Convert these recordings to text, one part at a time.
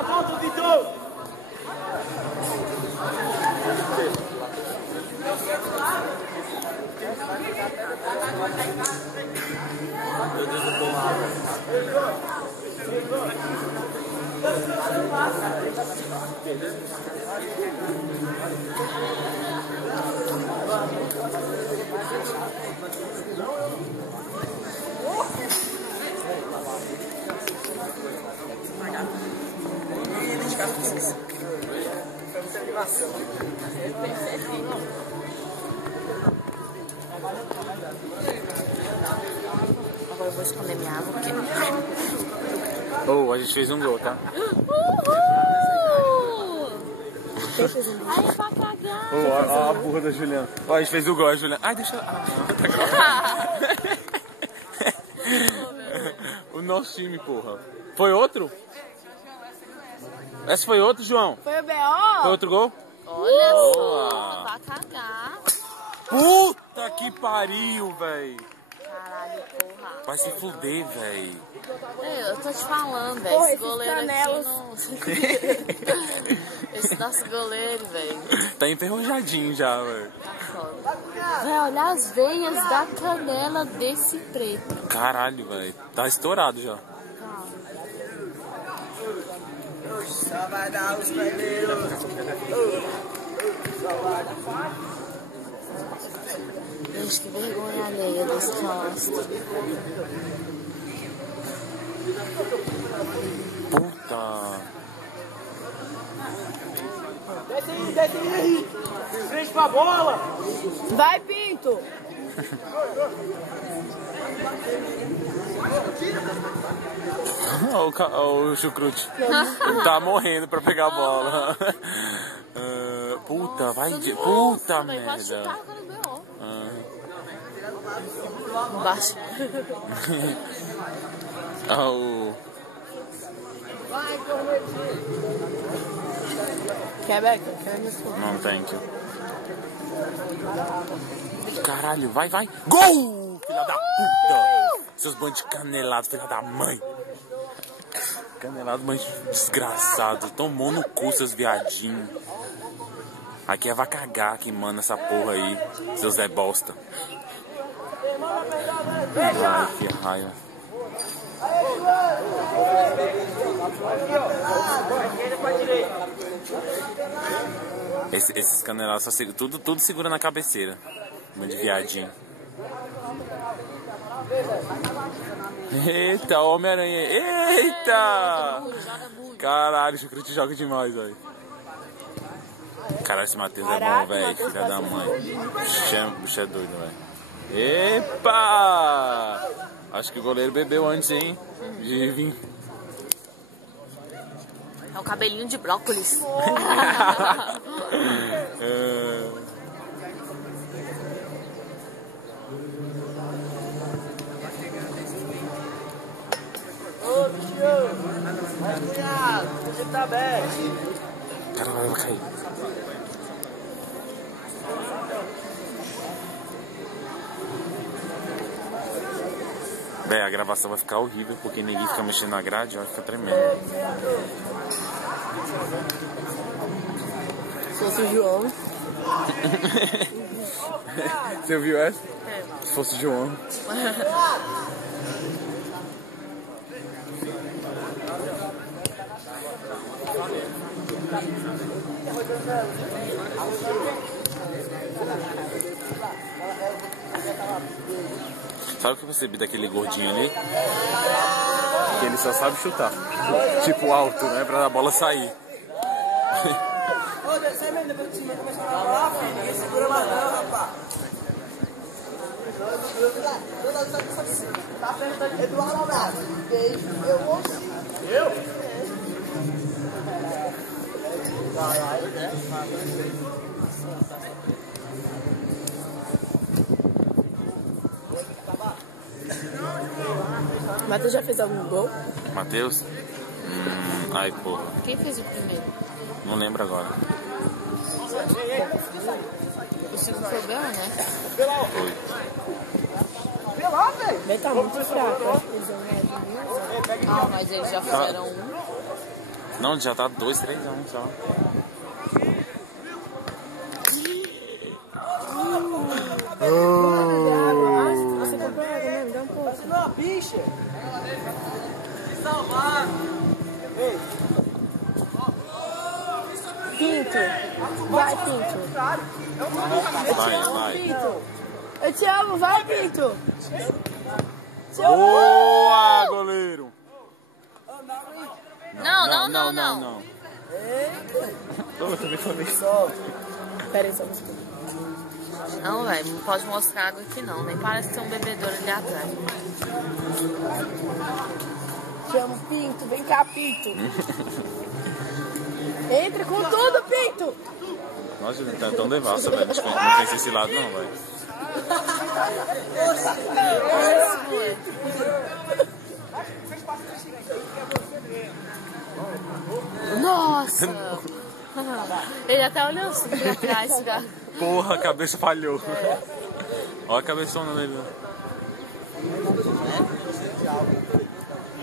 Volta, Vitor! Meu Deus, eu tô lá. Foi muita animação. Agora eu vou esconder minha água porque... Oh, a gente fez um gol, tá? Ai, pra cagar. Oh, a burra da Juliana. Oh, a gente fez o gol, a Juliana. Ai, deixa... O nosso time, porra. Foi outro? Esse foi outro, João? Foi o B.O.? Foi outro gol? Olha só, vai cagar. Puta que pariu, véi. Caralho, porra. Vai se fuder, véi. Eu tô te falando, velho. Esse goleiro aqui não... Esse nosso goleiro, velho. Tá enferrujadinho já, velho. Tá foda. Vai olhar as veias da canela desse preto. Caralho, velho. Tá estourado já. Só vai dar os primeiros. Gente, que vergonha alheia desse rosto. Puta. Desce aí. Frente pra bola. Vai, Pinto. O Chucrute. Ele tá morrendo pra pegar a bola. Puta, vai de... Puta merda. Baixo. Quer beca? Não, thank you. Caralho, vai. Gol! Filha da puta! Seus bandos de canelados, filha da mãe. Canelado, mãe desgraçado. Tomou no cu, seus viadinhos. Aqui é vacagar que manda essa porra aí. Seus Zé Bosta. Ai, que raiva. Esses canelados só tudo segura na cabeceira. De viadinho. Eita, Homem-Aranha. Eita! Caralho, o Chucrute joga demais, velho. Caralho, esse Matheus é bom, velho. Filha da mãe. O bicho é doido, velho. Epa! Acho que o goleiro bebeu antes, hein? De vir. É um cabelinho de brócolis. Ô, bicho! Vai, cunhado! Você tá aberto! Caralho, vai cair. Véi, a gravação vai ficar horrível porque ninguém fica mexendo na grade, vai ficar tremendo. Se fosse o João. Você ouviu essa? É. Se fosse o João. Sabe o que eu percebi daquele gordinho ali? Que ele só sabe chutar. Tipo alto, né? Pra a bola sair. Ô, desce mesmo, depois que você começa a falar, filho, ninguém segura mais não, rapaz. Tá perto de Eduardo Alves. Beijo, eu vou. Matheus já fez algum gol? Matheus? Ai, porra. Quem fez o primeiro? Não lembro agora. O segundo foi o Bel, né? Foi. Ele tá muito fraco. Ah, mas eles já fizeram um. Não, já tá 2-3-1 só. Você comprou água mesmo? Dá um pouco. Você não é uma bicha? Se salvar. Pinto. Vai, Pinto. Vai. Pinto. Eu te amo, vai, Pinto. Boa, goleiro! Não. Eu também falei. Pera aí, só um segundo. Não, velho, não pode mostrar água aqui não. Nem parece que tem um bebedouro ali atrás. Te amo, Pinto. Vem cá, Pinto. Entra com tudo, Pinto. Nossa, ele tá tão devassa, velho. Não conhece esse lado, não, velho. Nossa! Ele até olhou assim pra trás, cara. Porra, a cabeça falhou. Olha a cabeçona dele.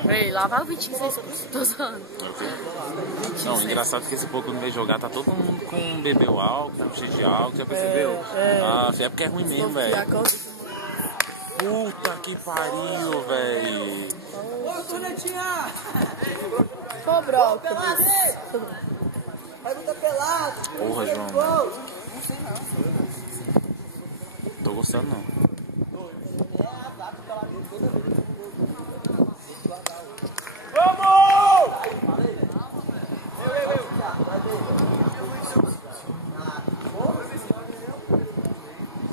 Ei, lá vai o Vitinho, vocês tô usando. Não, engraçado que esse pouco não veio jogar, tá todo mundo com bebeu álcool, tá cheio de álcool, já percebeu? Ah, é porque é ruim mesmo, velho. Puta que pariu, velho. Ô, Tonetinha! Ô, brócolis. Vai botar pelado. Porra, João. Mano. Tô gostando, não.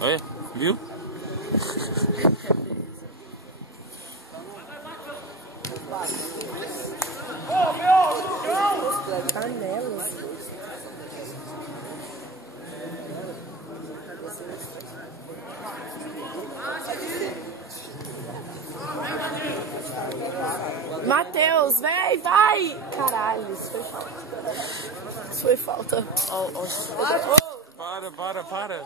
Olha, viu? Canela. Matheus, vem, vai! Caralho, isso foi falta. Isso foi falta. Para.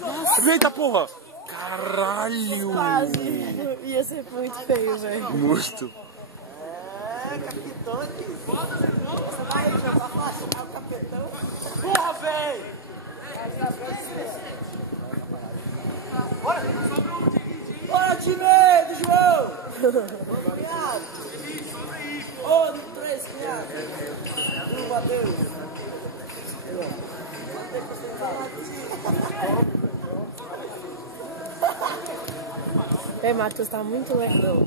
Nossa, eita porra! Caralho! Quase. Ia ser muito feio, velho. Muito. Capitão aqui. Você vai jogar fácil, o capitão. Porra, velho! Bora, time do João! Ô, do 3, cunhado. Do Matheus. Matheus tá muito lerdão.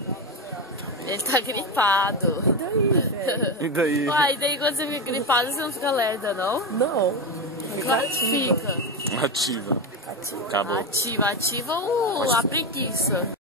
Ele tá gripado. E daí, velho? E daí? Uai, e daí quando você fica gripado, você não fica lerda, não? Não. Claro que fica. Ativa. Ativa. Acabou. Ativa a preguiça.